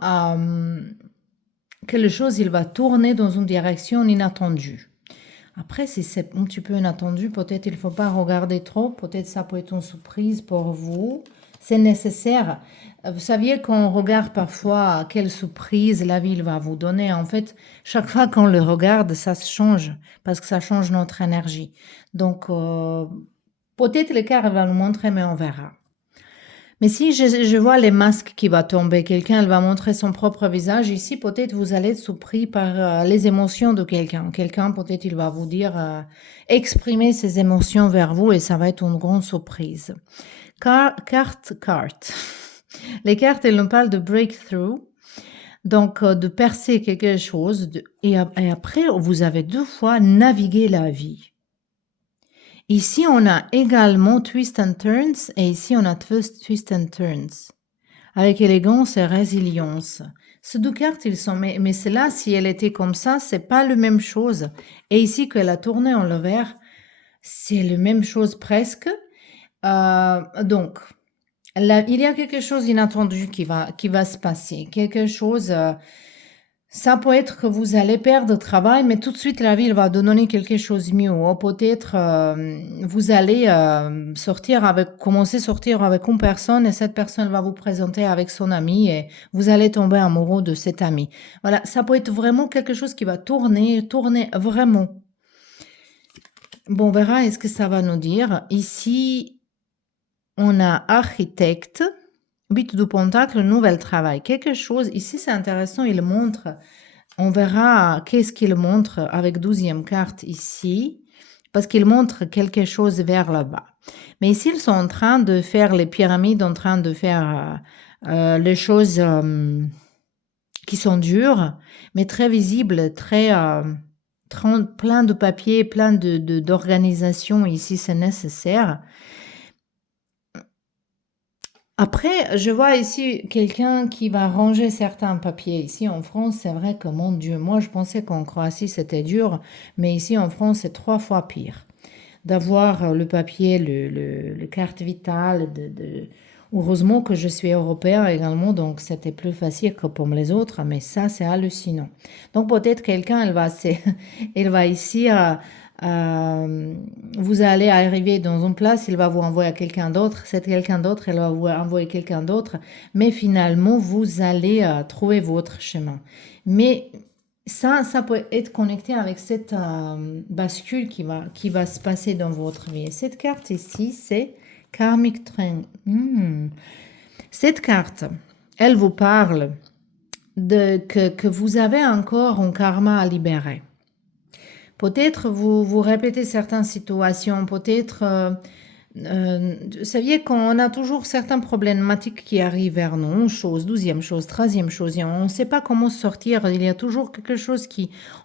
que les choses, il va tourner dans une direction inattendue. Après, si c'est un petit peu inattendu, peut-être il ne faut pas regarder trop. Peut-être ça peut être une surprise pour vous. C'est nécessaire. Vous saviez qu'on regarde parfois quelle surprise la vie va vous donner. En fait, chaque fois qu'on le regarde, ça se change parce que ça change notre énergie. Donc, peut-être l'écart va nous montrer, mais on verra. Mais si je vois les masques qui vont tomber, quelqu'un elle va montrer son propre visage, ici peut-être vous allez être surpris par les émotions de quelqu'un. Quelqu'un peut-être il va vous dire, exprimer ses émotions vers vous et ça va être une grande surprise. Carte. Les cartes, elles nous parlent de breakthrough. Donc, de percer quelque chose et après, vous avez 2 fois navigué la vie. Ici, on a également twist and turns et ici, on a twist and turns. Avec élégance et résilience. Ces 2 cartes, ils sont, mais celle-là, si elle était comme ça, c'est pas la même chose. Et ici, qu'elle a tourné en l'envers, c'est la même chose presque. Donc, là, il y a quelque chose d'inattendu qui va se passer. Quelque chose, ça peut être que vous allez perdre le travail, mais tout de suite, la vie elle va donner quelque chose de mieux. Ou peut-être, vous allez commencer à sortir avec une personne et cette personne va vous présenter avec son ami et vous allez tomber amoureux de cet ami. Voilà, ça peut être vraiment quelque chose qui va tourner vraiment. Bon, on verra est-ce que ça va nous dire. Ici, on a architecte, 8 de pentacle, nouvel travail. Quelque chose, ici c'est intéressant, il montre, on verra qu'est-ce qu'il montre avec 12e carte ici, parce qu'il montre quelque chose vers là-bas. Mais ici, ils sont en train de faire les pyramides, en train de faire les choses qui sont dures, mais très visibles, plein de papiers, plein d'organisation ici, c'est nécessaire. Après, je vois ici quelqu'un qui va ranger certains papiers. Ici en France, c'est vrai que mon Dieu, moi je pensais qu'en Croatie c'était dur, mais ici en France c'est 3 fois pire. D'avoir le papier, le carte vitale, heureusement que je suis européen également, donc c'était plus facile que pour les autres, mais ça c'est hallucinant. Donc peut-être quelqu'un, elle va ici vous allez arriver dans une place, il va vous envoyer à quelqu'un d'autre, c'est quelqu'un d'autre, elle va vous envoyer quelqu'un d'autre, mais finalement, vous allez trouver votre chemin. Mais ça peut être connecté avec cette bascule qui va se passer dans votre vie. Et cette carte ici, c'est Karmic Train. Cette carte, elle vous parle que vous avez encore un karma à libérer. Peut-être vous répétez certaines situations, peut-être, vous saviez qu'on a toujours certaines problématiques qui arrivent vers nous, une chose, 12e chose, 13e chose, et on ne sait pas comment sortir, il y a toujours quelque chose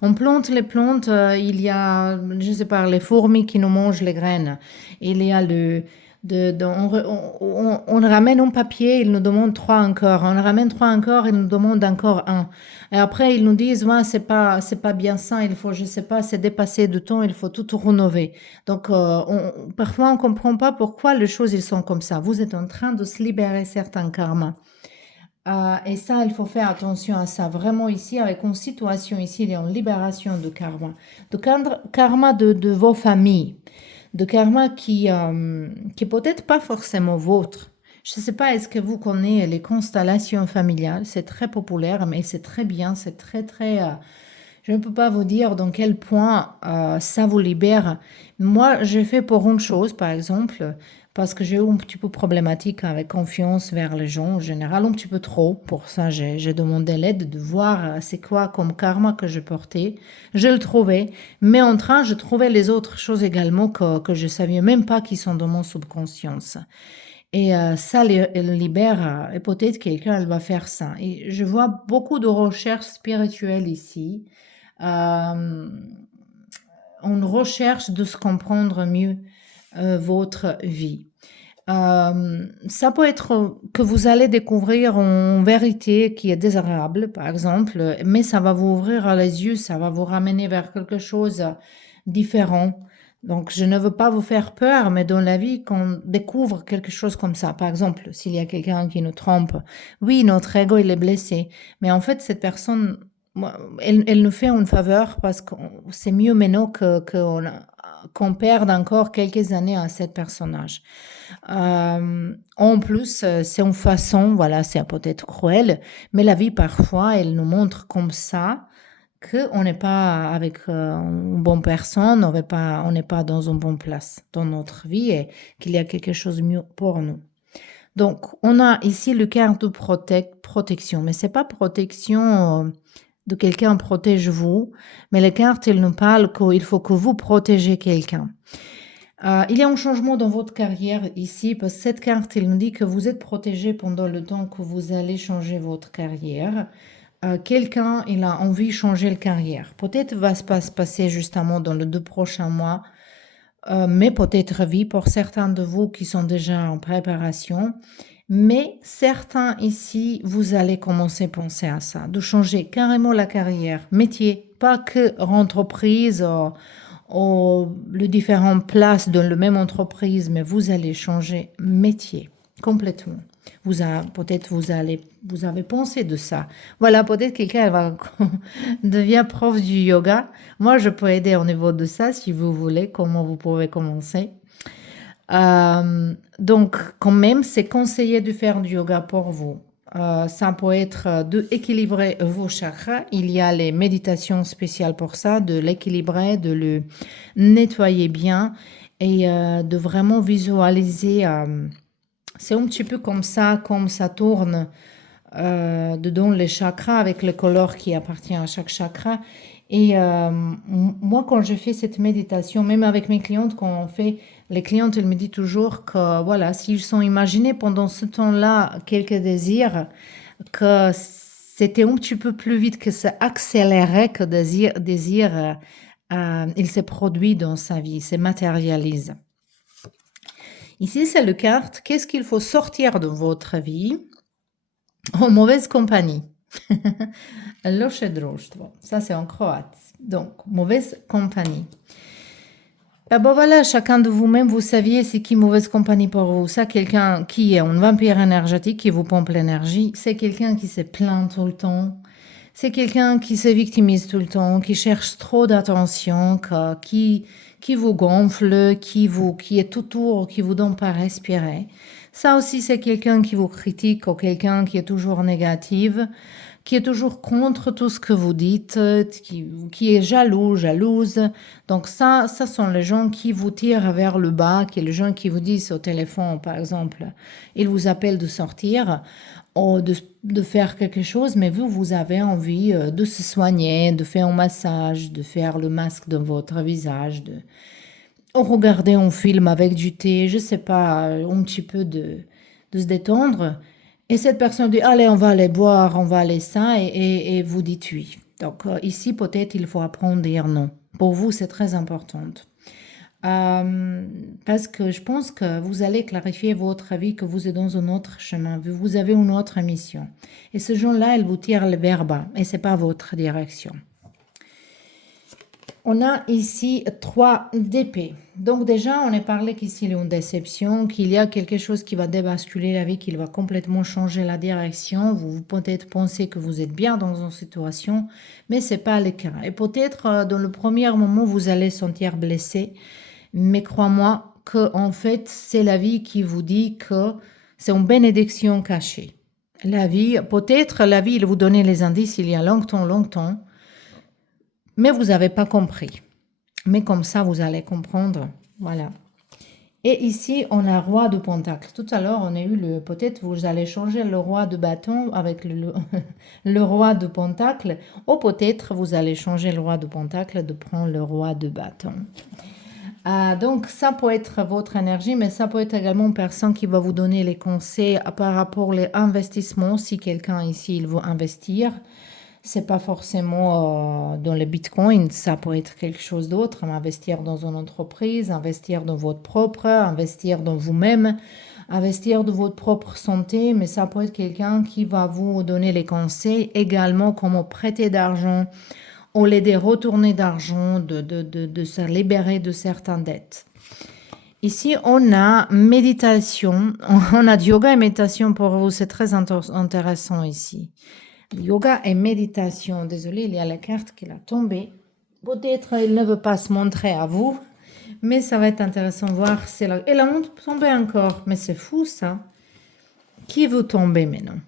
on plante les plantes, il y a, je ne sais pas, les fourmis qui nous mangent les graines, il y a on ramène un papier, ils nous demandent 3 encore. On ramène 3 encore, ils nous demandent encore un. Et après, ils nous disent, ouais, c'est pas bien ça, il faut, je sais pas, c'est dépassé de temps, il faut tout rénover. Donc, parfois, on comprend pas pourquoi les choses, ils sont comme ça. Vous êtes en train de se libérer certains karmas. Et ça, il faut faire attention à ça. Vraiment ici, avec une situation ici, il y a une libération de karma. De karma de vos familles. De karma qui peut-être pas forcément vôtre. Je ne sais pas, est-ce que vous connaissez les constellations familiales? C'est très populaire, mais c'est très bien, c'est très, très... je ne peux pas vous dire dans quel point ça vous libère. Moi, j'ai fait pour une chose, par exemple, parce que j'ai eu un petit peu problématique avec confiance vers les gens, en général, un petit peu trop. Pour ça, j'ai demandé l'aide de voir c'est quoi comme karma que je portais. Je le trouvais, mais en train, je trouvais les autres choses également que je savais même pas qui sont dans mon subconscience. Et ça libère, et peut-être quelqu'un elle va faire ça. Et je vois beaucoup de recherches spirituelles ici. On recherche de se comprendre mieux votre vie. Ça peut être que vous allez découvrir une vérité qui est désagréable, par exemple, mais ça va vous ouvrir les yeux, ça va vous ramener vers quelque chose de différent. Donc, je ne veux pas vous faire peur, mais dans la vie, qu'on découvre quelque chose comme ça, par exemple, s'il y a quelqu'un qui nous trompe, oui, notre ego, il est blessé, mais en fait, cette personne, elle nous fait une faveur parce que c'est mieux maintenant qu'on perde encore quelques années à ce personnage. En plus, c'est une façon, voilà, c'est peut-être cruel, mais la vie, parfois, elle nous montre comme ça qu'on n'est pas avec une bonne personne, on n'est pas dans une bonne place dans notre vie et qu'il y a quelque chose de mieux pour nous. Donc, on a ici le carte de protection, mais c'est pas protection de quelqu'un protège vous, mais les cartes, elles nous parlent qu'il faut que vous protégez quelqu'un. Il y a un changement dans votre carrière ici, parce que cette carte, elle nous dit que vous êtes protégé pendant le temps que vous allez changer votre carrière. Quelqu'un, il a envie de changer de carrière. Peut-être va se passer justement dans les 2 prochains mois, mais peut-être oui pour certains de vous qui sont déjà en préparation. Mais certains ici, vous allez commencer à penser à ça, de changer carrément la carrière, métier, pas que entreprise ou les différentes places dans la même entreprise, mais vous allez changer métier complètement. Peut-être vous avez pensé de ça. Voilà, peut-être quelqu'un va devient prof du yoga. Moi, je peux aider au niveau de ça si vous voulez, comment vous pouvez commencer. Donc, quand même, c'est conseillé de faire du yoga pour vous. Ça peut être d'équilibrer vos chakras. Il y a les méditations spéciales pour ça, de l'équilibrer, de le nettoyer bien et de vraiment visualiser. C'est un petit peu comme ça tourne dedans les chakras avec le color qui appartient à chaque chakra. Et moi, quand je fais cette méditation, même avec mes clientes, quand on fait, les clientes, elles me disent toujours que voilà, s'ils sont imaginés pendant ce temps-là quelques désirs, que c'était un petit peu plus vite, que ça accélérait que désir il se produit dans sa vie, se matérialise. Ici, c'est le carte. Qu'est-ce qu'il faut sortir de votre vie en mauvaise compagnie? Loše društvo. Ça, c'est en croate. Donc, mauvaise compagnie. Bon, voilà, chacun de vous-même, vous saviez c'est qui mauvaise compagnie pour vous. Ça, quelqu'un qui est un vampire énergétique, qui vous pompe l'énergie, c'est quelqu'un qui se plaint tout le temps. C'est quelqu'un qui se victimise tout le temps, qui cherche trop d'attention, qui vous gonfle, qui est autour, qui vous donne pas à respirer. Ça aussi, c'est quelqu'un qui vous critique ou quelqu'un qui est toujours négative, qui est toujours contre tout ce que vous dites, qui est jaloux, jalouse. Donc ça sont les gens qui vous tirent vers le bas, qui sont les gens qui vous disent au téléphone, par exemple, ils vous appellent de sortir ou de faire quelque chose, mais vous avez envie de se soigner, de faire un massage, de faire le masque dans votre visage, de regarder un film avec du thé, je sais pas, un petit peu de se détendre. Et cette personne dit, allez, on va aller boire, on va aller ça, et vous dites oui. Donc ici, peut-être, il faut apprendre à dire non. Pour vous, c'est très important. Parce que je pense que vous allez clarifier votre vie, que vous êtes dans un autre chemin, vous avez une autre mission. Et ce gens-là, ils vous tirent le vers bas, et c'est pas votre direction. On a ici 3 d'épée. Donc déjà, on a parlé qu'ici, il y a une déception, qu'il y a quelque chose qui va débasculer la vie, qui va complètement changer la direction. Vous peut-être pensez que vous êtes bien dans une situation, mais ce n'est pas le cas. Et peut-être, dans le premier moment, vous allez sentir blessé, mais crois-moi qu'en fait, c'est la vie qui vous dit que c'est une bénédiction cachée. La vie, peut-être la vie, il vous donnait les indices il y a longtemps, mais vous n'avez pas compris. Mais comme ça, vous allez comprendre. Voilà. Et ici, on a roi de pentacle. Tout à l'heure, on a eu peut-être vous allez changer le roi de bâton avec le roi de pentacle. Ou peut-être vous allez changer le roi de pentacle de prendre le roi de bâton. Donc, ça peut être votre énergie, mais ça peut être également une personne qui va vous donner les conseils par rapport aux investissements. Si quelqu'un ici, il veut investir, c'est pas forcément dans le bitcoin, ça peut être quelque chose d'autre, investir dans une entreprise, investir dans votre propre, investir dans vous-même, investir dans votre propre santé, mais ça peut être quelqu'un qui va vous donner les conseils également, comment prêter d'argent, ou l'aider à retourner d'argent, de se libérer de certaines dettes. Ici, on a méditation, on a yoga et méditation pour vous, c'est très intéressant ici. Yoga et méditation. Désolée, il y a la carte qui a tombé. Peut-être il ne veut pas se montrer à vous, mais ça va être intéressant de voir. Et la montre tombée encore, mais c'est fou ça. Qui veut tomber maintenant?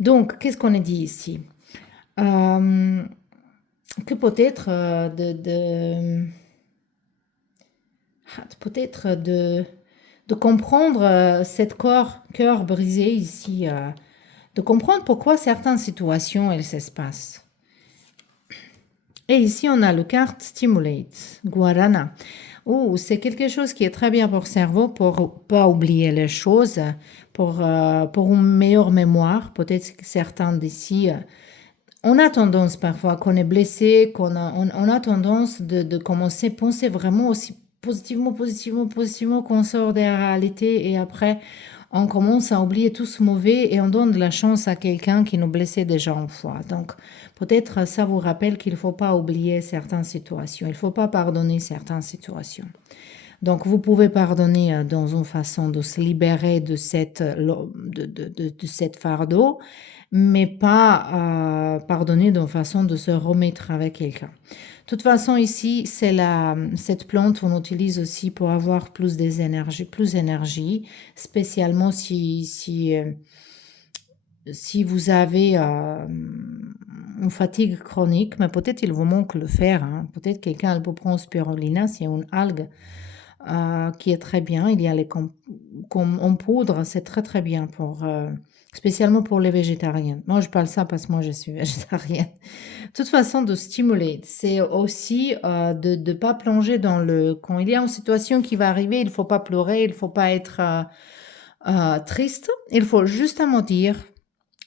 Donc, qu'est-ce qu'on a dit ici? Que peut-être peut-être de comprendre cette cœur brisé ici. De comprendre pourquoi certaines situations, elles se passent. Et ici, on a le carte Stimulate, Guarana. Oh, c'est quelque chose qui est très bien pour le cerveau, pour pas oublier les choses, pour une meilleure mémoire. Peut-être que certains d'ici, on a tendance parfois, qu'on est blessé, on a tendance de commencer à penser vraiment aussi positivement qu'on sort des réalités et après, on commence à oublier tout ce mauvais et on donne de la chance à quelqu'un qui nous blessait déjà une fois. Donc, peut-être ça vous rappelle qu'il ne faut pas oublier certaines situations, il ne faut pas pardonner certaines situations. Donc, vous pouvez pardonner dans une façon de se libérer de cette fardeau, mais pas pardonner d'une façon de se remettre avec quelqu'un. De toute façon, ici, cette plante, on utilise aussi pour avoir plus d'énergie, spécialement si vous avez une fatigue chronique, mais peut-être il vous manque le fer, hein. Peut-être quelqu'un peut prendre spirulina, c'est une algue qui est très bien. Il y a comme en poudre, c'est très très bien spécialement pour les végétariens. Moi, je parle ça parce que moi, je suis végétarienne. De toute façon, de stimuler, c'est aussi de ne pas plonger quand il y a une situation qui va arriver, il ne faut pas pleurer, il ne faut pas être triste. Il faut justement dire,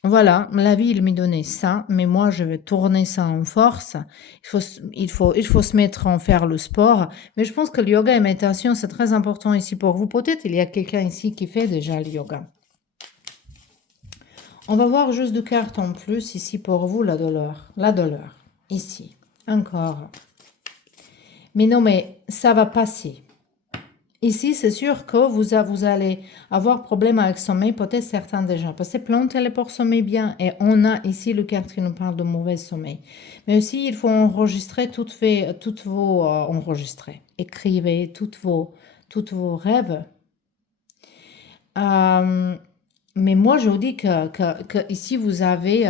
voilà, la vie, il m'a donné ça, mais moi, je vais tourner ça en force. Il faut se mettre en faire le sport. Mais je pense que le yoga et la méditation, c'est très important ici pour vous. Peut-être il y a quelqu'un ici qui fait déjà le yoga. On va voir juste deux cartes en plus ici pour vous, la douleur. La douleur, ici, encore. Mais non, mais ça va passer. Ici, c'est sûr que vous allez avoir problème avec sommeil, peut-être certains déjà. Parce que cette plante, elle est pour sommeil bien. Et on a ici le carte qui nous parle de mauvais sommeil. Mais aussi, il faut enregistrer toutes vos... enregistrer. Écrivez toutes vos rêves. Mais moi, je vous dis que ici, vous avez...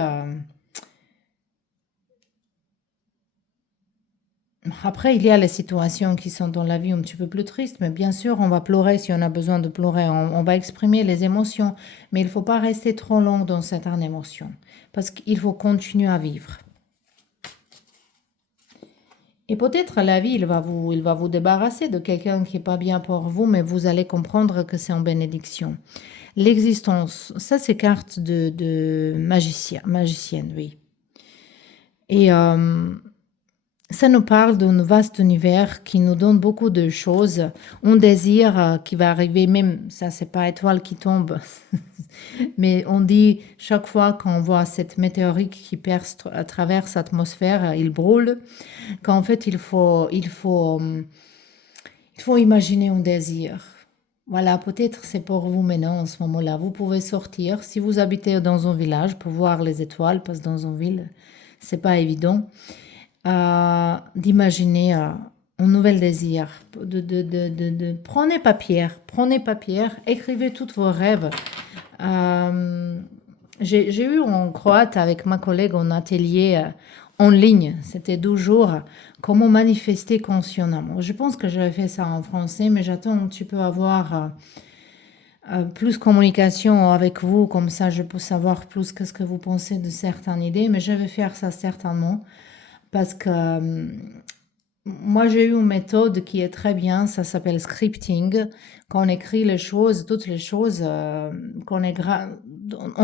Après, il y a les situations qui sont dans la vie un petit peu plus tristes, mais bien sûr, on va pleurer si on a besoin de pleurer. On va exprimer les émotions, mais il ne faut pas rester trop long dans certaines émotions, parce qu'il faut continuer à vivre. Et peut-être la vie, il va vous débarrasser de quelqu'un qui n'est pas bien pour vous, mais vous allez comprendre que c'est en bénédiction. L'existence, ça c'est carte de magicienne, oui. Et ça nous parle d'un vaste univers qui nous donne beaucoup de choses. On désire qui va arriver, même ça, c'est pas étoile qui tombe, mais on dit chaque fois qu'on voit cette météorite qui traverse l'atmosphère, il brûle, qu'en fait il faut imaginer un désir. Voilà, peut-être c'est pour vous maintenant en ce moment-là. Vous pouvez sortir si vous habitez dans un village pour voir les étoiles, parce que dans une ville, c'est pas évident d'imaginer un nouvel désir. Prenez papier, écrivez tous vos rêves. J'ai eu en Croate avec ma collègue un atelier en ligne, c'était 12 jours, comment manifester consciemment. Je pense que j'avais fait ça en français, mais j'attends un petit peu avoir plus communication avec vous, comme ça je peux savoir plus qu'est-ce que vous pensez de certaines idées, mais je vais faire ça certainement. Parce que moi, j'ai eu une méthode qui est très bien, ça s'appelle scripting. Quand on écrit les choses, toutes les choses, on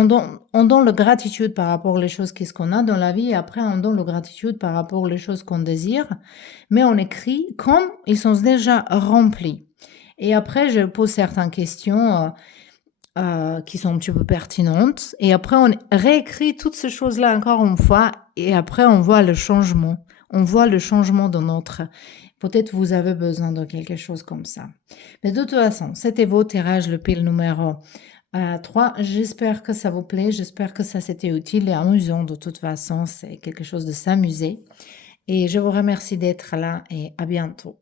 donne la gratitude par rapport aux choses qu'est-ce qu'on a dans la vie, et après on donne la gratitude par rapport aux choses qu'on désire, mais on écrit comme ils sont déjà remplis. Et après, je pose certaines questions qui sont un petit peu pertinentes. Et après, on réécrit toutes ces choses-là encore une fois. Et après, on voit le changement. On voit le changement dans notre... Peut-être vous avez besoin de quelque chose comme ça. Mais de toute façon, c'était vos tirages, le pile numéro 3. J'espère que ça vous plaît. J'espère que ça c'était utile et amusant. De toute façon, c'est quelque chose de s'amuser. Et je vous remercie d'être là et à bientôt.